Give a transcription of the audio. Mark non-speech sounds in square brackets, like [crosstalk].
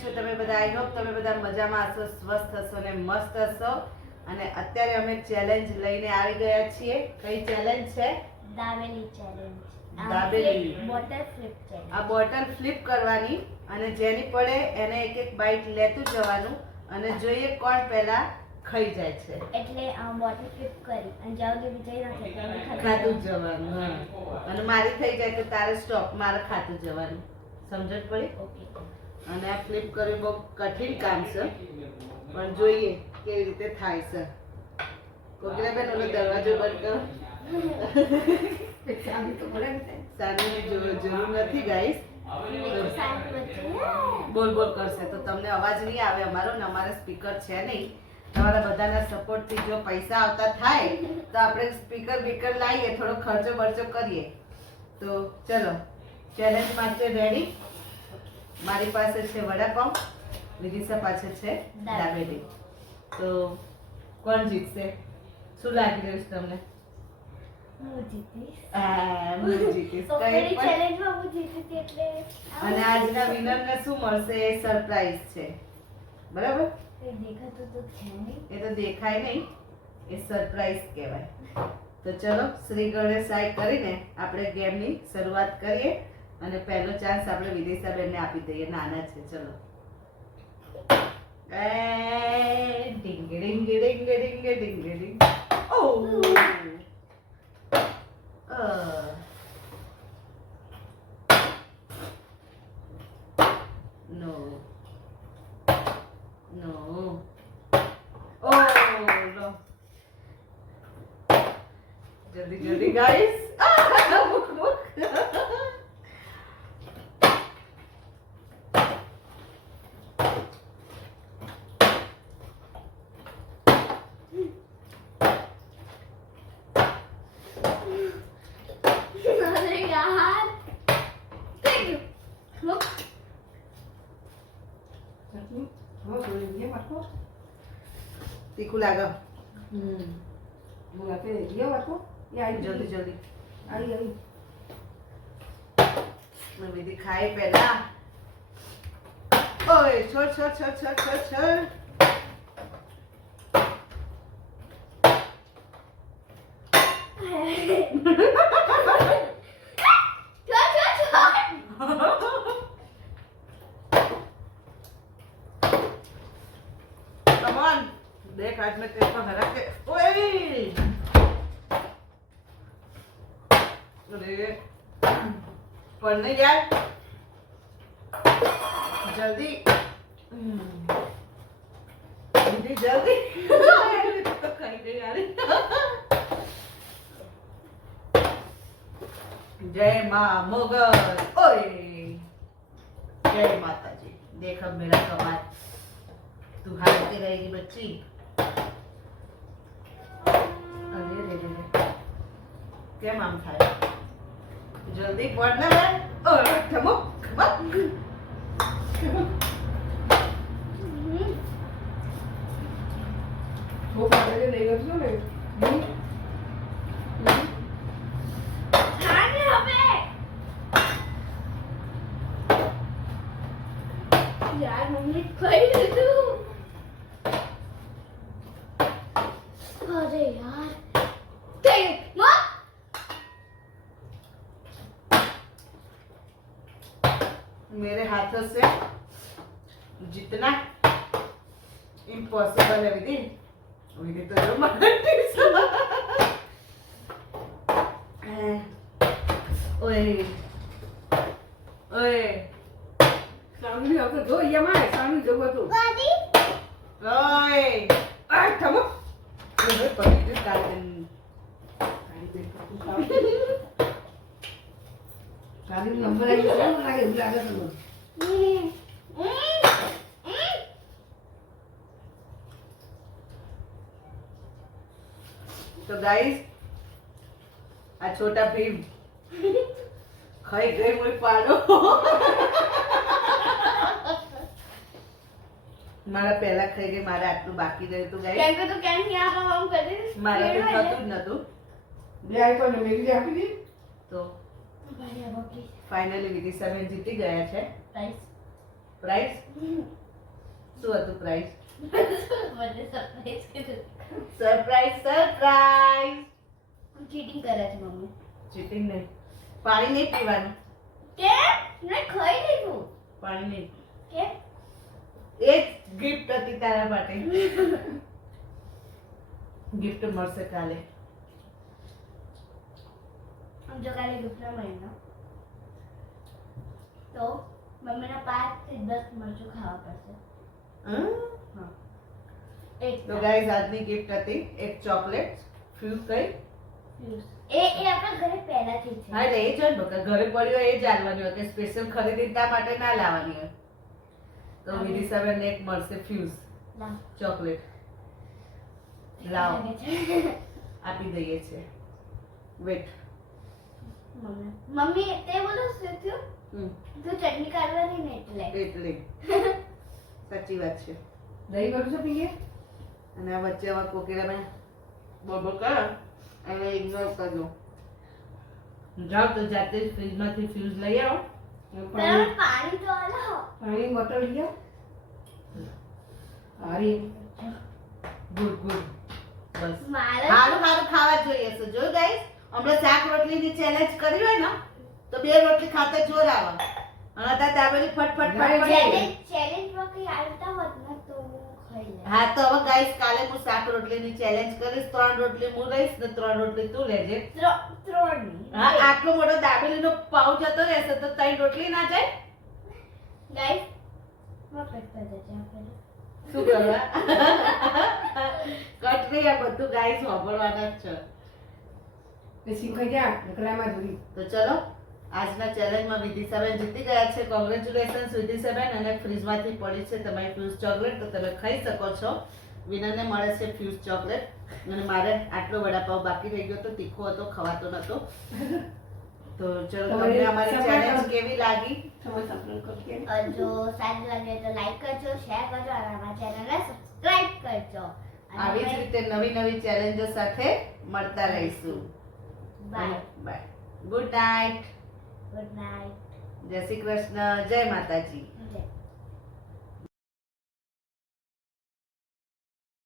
છો તમે બધા આઈ હોપ તમે બધા મજામાં હશો સ્વસ્થ હશો ને મસ્ત હશો. અને અત્યારે અમે ચેલેન્જ લઈને આવી ગયા છીએ. કઈ ચેલેન્જ છે? Dabeli challenge dabeli. Bottle flip challenge આ બોટલ ફ્લિપ કરવાની. અને જેની પડે એને એક એક બાઈટ લેતું જવાનું. અને જોઈએ કોણ પહેલા ખાઈ જાય છે. એટલે બોટલ ફ્લિપ કરી. અને જ્યાં સુધી વિજય ના ખાતું જવાનું. અને મારી થઈ જાય તો તારે સ્ટોપ મારે ખાતું જવાનું. સમજણ પડી? ઓકે અને આ ફ્લિપ કરવી બહુ કઠિન કામ છે. પણ જોઈએ કેવી રીતે થાય છે. કોકિલાબેન ઓલો દરવાજો બંધ કરો. સાની જરૂર નથી ગાઈસ. બોલ બોલ કરશે. તો તમને અવાજ નહીં આવે અમારો ને અમારે સ્પીકર છે નહીં. તમારા બધાના સપોર્ટથી જો પૈસા આવતા થાય, તો આપણે સ્પીકર બીકર લાવીએ, થોડો ખર્ચો બરચો કરીએ. તો ચલો ચેલેન્જ માટે રેડી મારી પાસે છે વડાપાઉં વિદિશા પાસે છે દાબેલી. તો કોણ જીતશે? શું લાગી રહ્યું છે તમને? [laughs] અને આજના વિનર ને શું મળશે? એ સરપ્રાઈઝ છે. બરાબર? એ તો દેખાય નહીં. એ સરપ્રાઈઝ કહેવાય. તો ચલો શ્રી ગણેશ સાહેબ કરીને આપણે ગેમની શરૂઆત કરીએ. અને પહેલો ચાન્સ આપણે વિદિશાબેનને આપી દઈએ. નાના છે, ચલો. ડીંગ ડીંગ ડીંગ ડીંગ જલ્દી જલ્દી ગાઈસ તીખું લાગે જલ્દી જલ્દી મેં વિધિ ખાઈ પહેલા ઓય છોડ છોડ છોડ છોડ છોડ છોડ છોડ, आज मैं तेरे को के। ओए! अरे, पढ़ने यार जल्दी। जल्दी जल्दी। जय माँ मोगल। ओए! जय माता जी देख मेरा कमाल तू हारती रहेगी बच्ची? કેમ આમ થાય જલ્દી પડ ને બેન ઓય ખમો ખમો ખાને હવે. યાર મમ્મી ખાઈ લીધું हाथों से जितना इम्पॉसिबल है विधि विधि तो जो ओए ओए सामने आपको दो यमा है सामने दो को तू दादी ओए आ कमो ओए पति के कारण कारण नंबर आई लगा लगा लगा ગાઈસ આ છોટા ભીમ. ખાઈ ગઈ મોય પાડો. મારા પહેલા ખાઈ ગઈ મારે આટલું બાકી રહ્યું હતું ગાઈસ. કેમ કે તું કેમ નહીં આવા આમ કરીશ? મારે તો થતું જ નતું તો ભાઈ આ તો ફાઇનલી મેં જીતી ગયા છે. પ્રાઇઝ પ્રાઇસ શું હતું પ્રાઇસ મને સરપ્રાઈઝ સરપ્રાઈઝ સરપ્રાઈઝ ચીટિંગ કરે છે મમ્મી. ચીટિંગ નહીં. પાણી નહીં પીવાનું. કેમ મેં ખાઈ લીધું. પાણી નહીં. કે? એ ગિફ્ટ હતી તારા માટે. ગિફ્ટ મળશે કાલે. જો કાલે દુસરા મહિનો તો મમ્મીના પાંચથી દસ મરચું ખાવા પડશે. હમ? તો ગાઈઝ આજની ગિફ્ટ હતી એક ચોકલેટ ફ્યુઝ કઈ? એ એ આપણા ઘરે પહેલાથી છે. હા એ જ બકા ઘરે પડ્યો એ જ આલવાની હોય કે સ્પેશિયલ ખરીદી તા માટે ના લાવવાની હોય. તો હા. ને એક મળશે ફ્યુઝ. ચોકલેટ. લાવ. આપી દઈએ છે. વેટ. મમ્મી. મમ્મી તે બોલો શું થયું? તું ચટણી કાઢવાની ને એટલે. એટલે. [laughs] સાચી વાત છે. દહીં કરું છો પીએ? અને આ વચ્ચે આવા કોકેરામાં બોબો કરો અને ઇગ્નોર કરજો. જાઓ તો જાતે જ ફ્રીજમાંથી ફ્યુઝ લઈ આવો. પાણી તો પાણી મોટર લઈ આવો. હારી. Good good. બસ. મારું સારું સારું ખાવા જોઈએ છે. જો ગાઈસ હમણાં શાક રોટલીની ચેલેન્જ કરી હોય ને તો બે રોટલી ખાતા જોર આવે. અને અત્યારે દાબેલી ફટફટ ફટફટ ચેલેન્જ કઈ આવતા હોત હું તો હવે ગાઈસ કાલે હું સાત રોટલીની ચેલેન્જ કરીશ. ત્રણ રોટલી હું લઈશ ને ત્રણ રોટલી તું લેજે. ત્રણ હા આટલો મોટો દાબેલીનો પાઉ જતો રહેશે તો ત્રણ રોટલી ના જાય? ગાઈસ શું કરવા? કટ નહીં આ બધું ગાઈસ વાપરવાના જ છે. પછી શીખાઈ ગયા? નકલામાં ધોરી તો ચલો. આજના ચેલેન્જમાં વિદિશાબેન જીતી ગયા છે. કોંગ્રેચ્યુલેશન્સ વિદિશાબેન અને ફ્રીજમાંથી પડી છે તમારી ફ્યુઝ ચોકલેટ તો તમે ખાઈ શકો છો. વિનરને મળે છે ફ્યુઝ ચોકલેટ અને મારે આટલો વડાપાવ બાકી રહી ગયો તો તીખો હતો ખવાતો નતો. તો ચલો તમને અમારી ચેલેન્જ કેવી લાગી? જો સારી લાગે તો લાઈક કરજો શેર કરજો અને અમારા ચેનલને સબસ્ક્રાઇબ કરજો. આવી જ રીતે નવી નવી ચેલેન્જો સાથે મળતા રહીશું. Bye bye good night good night. જય શ્રી કૃષ્ણ જય માતાજી.